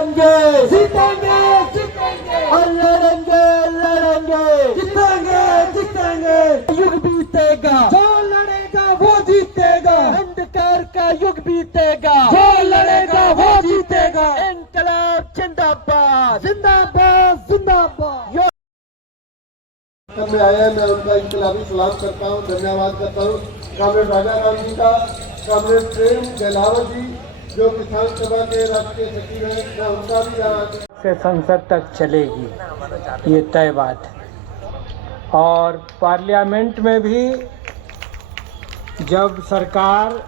जीतेंगे जीतेंगे और लड़ेंगे लड़ेंगे जीतेंगे जीतेंगे। युग बीतेगा जो लड़ेगा वो जीतेगा, अंधकार का युग बीतेगा जो लड़ेगा वो जीतेगा। इनकलाब जिंदाबाद जिंदाबाद जिंदाबाद। में आए हैं, मैं उनका इनकलाबी सलाम करता हूँ, धन्यवाद करता हूँ। कॉमरेड राजा राम जी का, कॉमरेड प्रेम गहलावत जी जो किसान सभा के राष्ट्रीय सचिव हैं, मैं उनका भी यहाँ से संसद तक चलेगी, ये तय बात है। और पार्लियामेंट में भी जब सरकार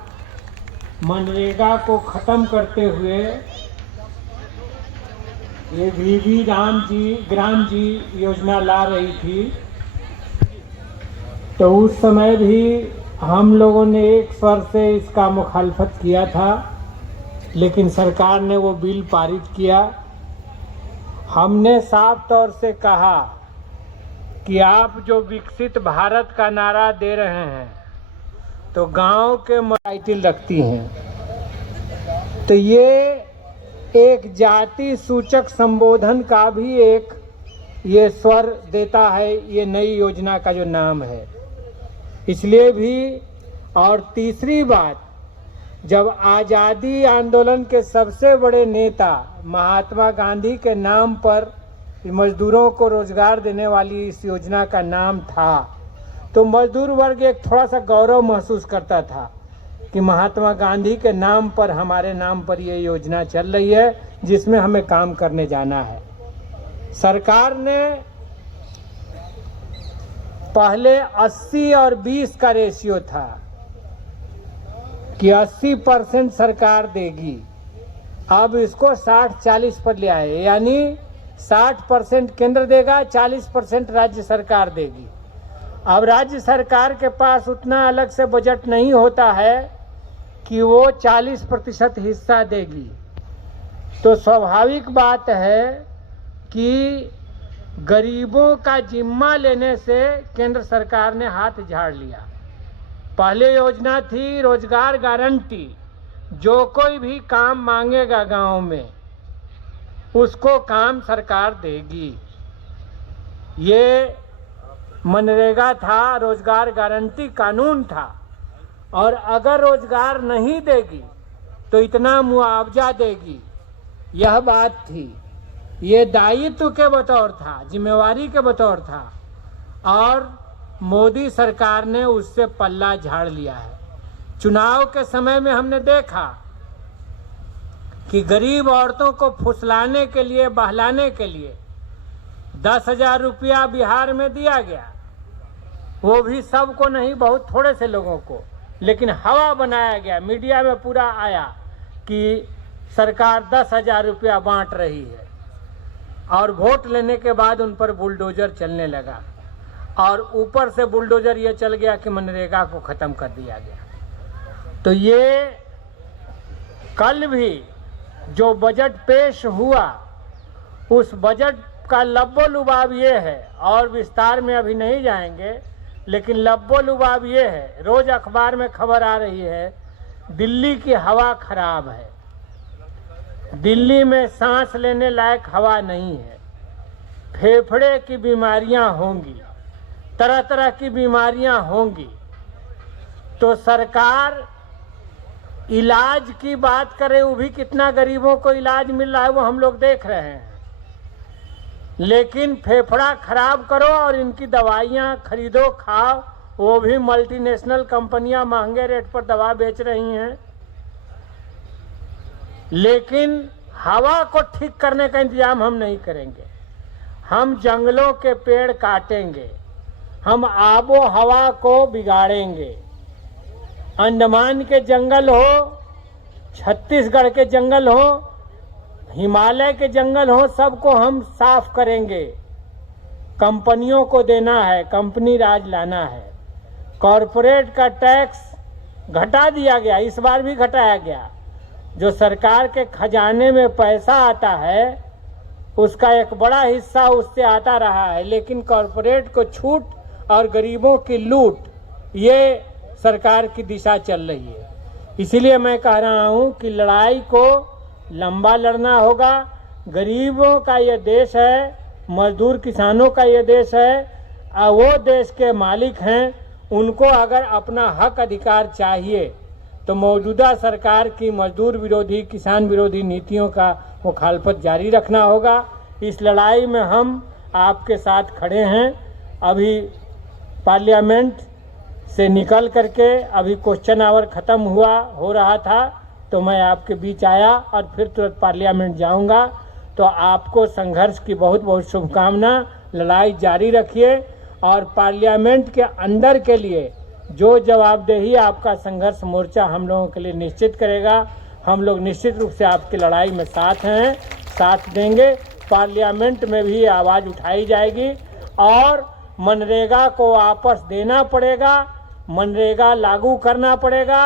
मनरेगा को ख़त्म करते हुए ये वीवी ग्राम जी योजना ला रही थी, तो उस समय भी हम लोगों ने एक स्वर से इसका मुखालफत किया था, लेकिन सरकार ने वो बिल पारित किया। हमने साफ तौर से कहा कि आप जो विकसित भारत का नारा दे रहे हैं तो गांव के टाइटल रखती हैं, तो ये एक जाति सूचक संबोधन का भी एक ये स्वर देता है, ये नई योजना का जो नाम है। इसलिए भी, और तीसरी बात, जब आज़ादी आंदोलन के सबसे बड़े नेता महात्मा गांधी के नाम पर मजदूरों को रोजगार देने वाली इस योजना का नाम था, तो मजदूर वर्ग एक थोड़ा सा गौरव महसूस करता था कि महात्मा गांधी के नाम पर, हमारे नाम पर ये योजना चल रही है जिसमें हमें काम करने जाना है। सरकार ने पहले 80 और 20 का रेशियो था कि 80% सरकार देगी, अब इसको 60-40 पर ले आए, यानी 60% केंद्र देगा, 40% राज्य सरकार देगी। अब राज्य सरकार के पास उतना अलग से बजट नहीं होता है कि वो 40% हिस्सा देगी, तो स्वाभाविक बात है कि गरीबों का जिम्मा लेने से केंद्र सरकार ने हाथ झाड़ लिया। पहले योजना थी रोजगार गारंटी, जो कोई भी काम मांगेगा गांव में उसको काम सरकार देगी। ये मनरेगा था, रोजगार गारंटी कानून था, और अगर रोजगार नहीं देगी तो इतना मुआवजा देगी, यह बात थी। ये दायित्व के बतौर था, जिम्मेवारी के बतौर था, और मोदी सरकार ने उससे पल्ला झाड़ लिया है। चुनाव के समय में हमने देखा कि गरीब औरतों को फुसलाने के लिए, बहलाने के लिए 10,000 रुपया बिहार में दिया गया, वो भी सबको नहीं, बहुत थोड़े से लोगों को, लेकिन हवा बनाया गया, मीडिया में पूरा आया कि सरकार 10,000 रुपया बांट रही है, और वोट लेने के बाद उन पर बुलडोजर चलने लगा, और ऊपर से बुलडोजर ये चल गया कि मनरेगा को ख़त्म कर दिया गया। तो ये कल भी जो बजट पेश हुआ, उस बजट का लब्बो लुबाब ये है, और विस्तार में अभी नहीं जाएंगे, लेकिन लब्बो लुबाब ये है, रोज अखबार में खबर आ रही है, दिल्ली की हवा खराब है, दिल्ली में सांस लेने लायक हवा नहीं है, फेफड़े की बीमारियां होंगी, तरह तरह की बीमारियां होंगी। तो सरकार इलाज की बात करे, वो भी कितना गरीबों को इलाज मिल रहा है वो हम लोग देख रहे हैं, लेकिन फेफड़ा खराब करो और इनकी दवाइयां खरीदो, खाओ, वो भी मल्टीनेशनल कंपनियां महंगे रेट पर दवा बेच रही हैं। लेकिन हवा को ठीक करने का इंतजाम हम नहीं करेंगे, हम जंगलों के पेड़ काटेंगे, हम आबो हवा को बिगाड़ेंगे। अंडमान के जंगल हो, छत्तीसगढ़ के जंगल हो, हिमालय के जंगल हो, सबको हम साफ करेंगे। कंपनियों को देना है, कंपनी राज लाना है। कॉरपोरेट का टैक्स घटा दिया गया, इस बार भी घटाया गया। जो सरकार के खजाने में पैसा आता है उसका एक बड़ा हिस्सा उससे आता रहा है, लेकिन कॉरपोरेट को छूट और गरीबों की लूट, ये सरकार की दिशा चल रही है। इसीलिए मैं कह रहा हूं कि लड़ाई को लंबा लड़ना होगा, गरीबों का ये देश है, मजदूर किसानों का ये देश है। वो देश के मालिक हैं, उनको अगर अपना हक अधिकार चाहिए तो मौजूदा सरकार की मजदूर विरोधी, किसान विरोधी नीतियों का मुखालफत जारी रखना होगा। इस लड़ाई में हम आपके साथ खड़े हैं। अभी पार्लियामेंट से निकल करके अभी क्वेश्चन आवर ख़त्म हो रहा था तो मैं आपके बीच आया और फिर तुरंत पार्लियामेंट जाऊंगा। तो आपको संघर्ष की बहुत बहुत शुभकामना। लड़ाई जारी रखिए और पार्लियामेंट के अंदर के लिए जो जवाबदेही आपका संघर्ष मोर्चा हम लोगों के लिए निश्चित करेगा, हम लोग निश्चित रूप से आपकी लड़ाई में साथ हैं, साथ देंगे। पार्लियामेंट में भी आवाज़ उठाई जाएगी और मनरेगा को वापस देना पड़ेगा, मनरेगा लागू करना पड़ेगा।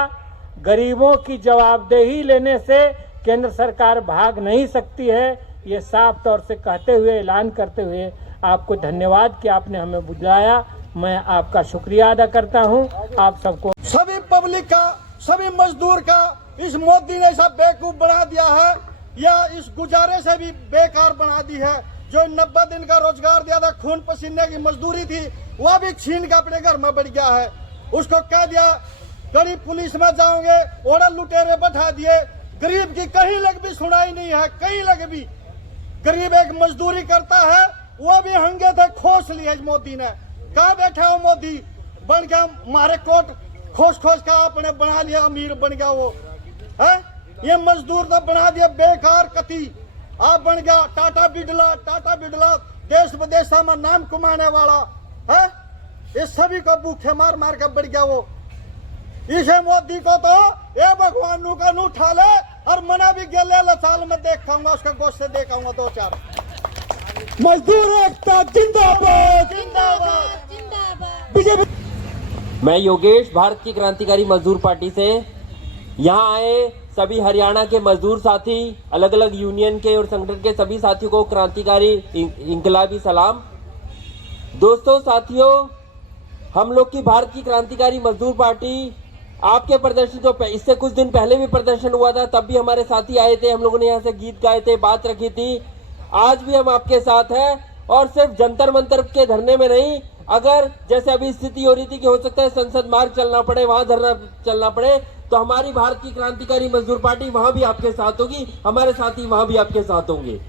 गरीबों की जवाबदेही लेने से केंद्र सरकार भाग नहीं सकती है। ये साफ तौर से कहते हुए, ऐलान करते हुए आपको धन्यवाद कि आपने हमें बुलाया। मैं आपका शुक्रिया अदा करता हूं। आप सबको, सभी पब्लिक का, सभी मजदूर का इस मोदी ने ऐसा बेवकूफ बना दिया है या इस गुजारे से भी बेकार बना दी है। जो 90 दिन का रोजगार दिया था, खून पसीने की मजदूरी थी, वह भी छीन के अपने घर में बढ़ गया है। उसको कह दिया गरीब पुलिस में जाओगे, ओढ़ा लुटेरे बैठा दिए। गरीब की कहीं लग भी सुनाई नहीं है, कहीं लग भी। गरीब एक मजदूरी करता है, वो भी हंगे थे, खोस लिया मोदी ने। कहाँ बैठा हो मोदी? बन गया मारे कोट खोस खोस का अपने बना लिया, अमीर बन गया वो है। ये मजदूर तो बना दिया बेकार कति। आप बन गया टाटा बिडला देश विदेश में नाम कमाने वाला है। इस सभी को भूखे मार मार कर बढ़ गया वो। इसे मोदी को तो ये भगवान नु का नू उठा ले और मना भी गले साल में देखाऊंगा, उसका गोश्त से देखाऊंगा 2-4। मजदूर एकता जिंदाबाद, जिंदाबाद बीजेपी। मैं योगेश, भारत की क्रांतिकारी मजदूर पार्टी से यहाँ आए सभी हरियाणा के मजदूर साथी, अलग अलग यूनियन के और संगठन के सभी साथियों को क्रांतिकारी इंकलाबी सलाम। दोस्तों, साथियों, हम लोग की भारत की क्रांतिकारी मजदूर पार्टी आपके प्रदर्शन, जो इससे कुछ दिन पहले भी प्रदर्शन हुआ था, तब भी हमारे साथी आए थे, हम लोगों ने यहाँ से गीत गाए थे, बात रखी थी। आज भी हम आपके साथ हैं और सिर्फ जंतर मंतर के धरने में नहीं, अगर जैसे अभी स्थिति हो रही थी कि हो सकता है संसद मार्ग चलना पड़े, वहां धरना चलना पड़े, तो हमारी भारत की क्रांतिकारी मजदूर पार्टी वहां भी आपके साथ होगी, हमारे साथी वहां भी आपके साथ होंगे।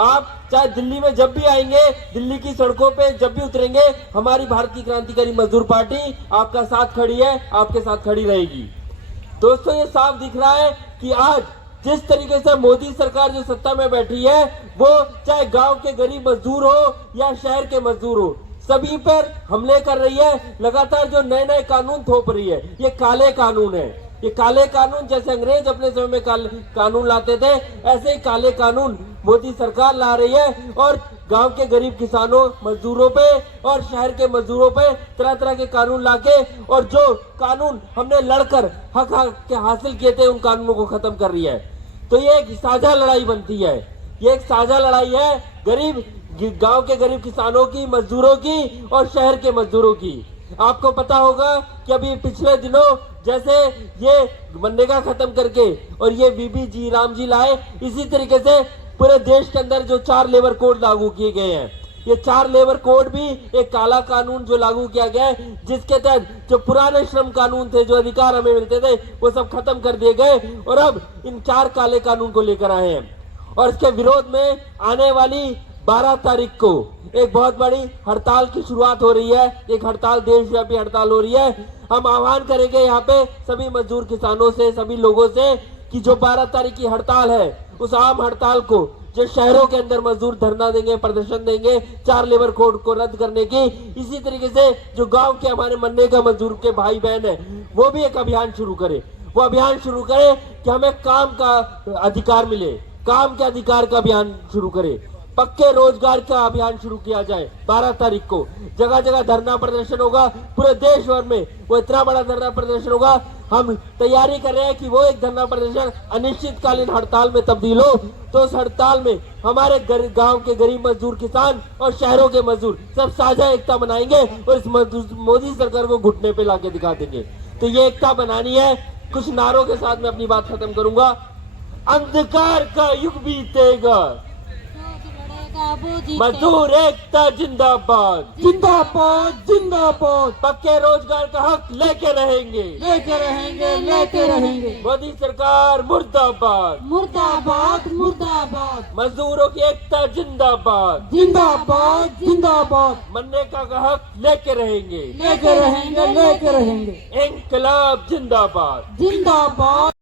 आप चाहे दिल्ली में जब भी आएंगे, दिल्ली की सड़कों पे जब भी उतरेंगे, हमारी भारत की क्रांतिकारी मजदूर पार्टी आपका साथ खड़ी है, आपके साथ खड़ी रहेगी। दोस्तों, ये साफ दिख रहा है कि आज जिस तरीके से मोदी सरकार जो सत्ता में बैठी है, वो चाहे गांव के गरीब मजदूर हो या शहर के मजदूर हो, सभी पर हमले कर रही है। लगातार जो नए नए कानून थोप रही है, ये काले कानून है। ये काले कानून, जैसे अंग्रेज अपने समय में कानून लाते थे, ऐसे ही काले कानून मोदी सरकार ला रही है और गांव के गरीब किसानों, मजदूरों पे और शहर के मजदूरों पे तरह तरह के कानून लाके, और जो कानून हमने लड़कर हक के हासिल किए थे, उन कानूनों को खत्म कर रही है। तो ये एक साझा लड़ाई बनती है। ये एक साझा लड़ाई है गरीब गांव के गरीब किसानों की, मजदूरों की और शहर के मजदूरों की। आपको पता होगा कि अभी पिछले दिनों जैसे ये मनरेगा खत्म करके और ये बीबी जी राम जी लाए, इसी तरीके से पूरे देश के अंदर जो 4 लेबर कोड लागू किए गए हैं, ये 4 लेबर कोड भी एक काला कानून जो लागू किया गया है, जिसके तहत जो पुराने श्रम कानून थे, जो अधिकार हमें मिलते थे, वो सब खत्म कर दिए गए और अब इन 4 काले कानून को लेकर आए हैं। और इसके विरोध में आने वाली 12 तारीख को एक बहुत बड़ी हड़ताल की शुरुआत हो रही है। एक हड़ताल, देशव्यापी हड़ताल हो रही है। हम आह्वान करेंगे यहाँ पे सभी मजदूर किसानों से, सभी लोगों से कि जो 12 तारीख की हड़ताल है, उस आम हड़ताल को जो शहरों के अंदर मजदूर धरना देंगे, प्रदर्शन देंगे 4 लेबर कोड को रद्द करने की, इसी तरीके से जो गांव के हमारे मनरेगा मजदूर के भाई बहन है, वो भी एक अभियान शुरू करे। वो अभियान शुरू करे कि हमें काम का अधिकार मिले, काम के अधिकार का अभियान शुरू करे, पक्के रोजगार का अभियान शुरू किया जाए। 12 तारीख को जगह जगह धरना प्रदर्शन होगा, पूरे देश भर में वो इतना बड़ा धरना प्रदर्शन होगा। हम तैयारी कर रहे हैं कि वो एक धरना प्रदर्शन अनिश्चितकालीन हड़ताल में तब्दील हो, तो उस हड़ताल में हमारे गांव के गरीब मजदूर किसान और शहरों के मजदूर सब साझा एकता बनाएंगे और इस मोदी सरकार को घुटने पे लाके दिखा देंगे। तो ये एकता बनानी है। कुछ नारों के साथ मैं अपनी बात खत्म करूंगा। अंधकार का युग बीतेगा, मजदूर एकता जिंदाबाद, जिंदाबाद जिंदाबाद पक्के रोजगार का हक लेके रहेंगे, लेके रहेंगे लेके रहेंगे। मोदी सरकार मुर्दाबाद, मुर्दाबाद मुर्दाबाद मजदूरों की एकता जिंदाबाद, जिंदाबाद जिंदाबाद मरने का हक लेके रहेंगे, लेके रहेंगे लेके रहेंगे। इंकलाब जिंदाबाद। जिंदाबाद।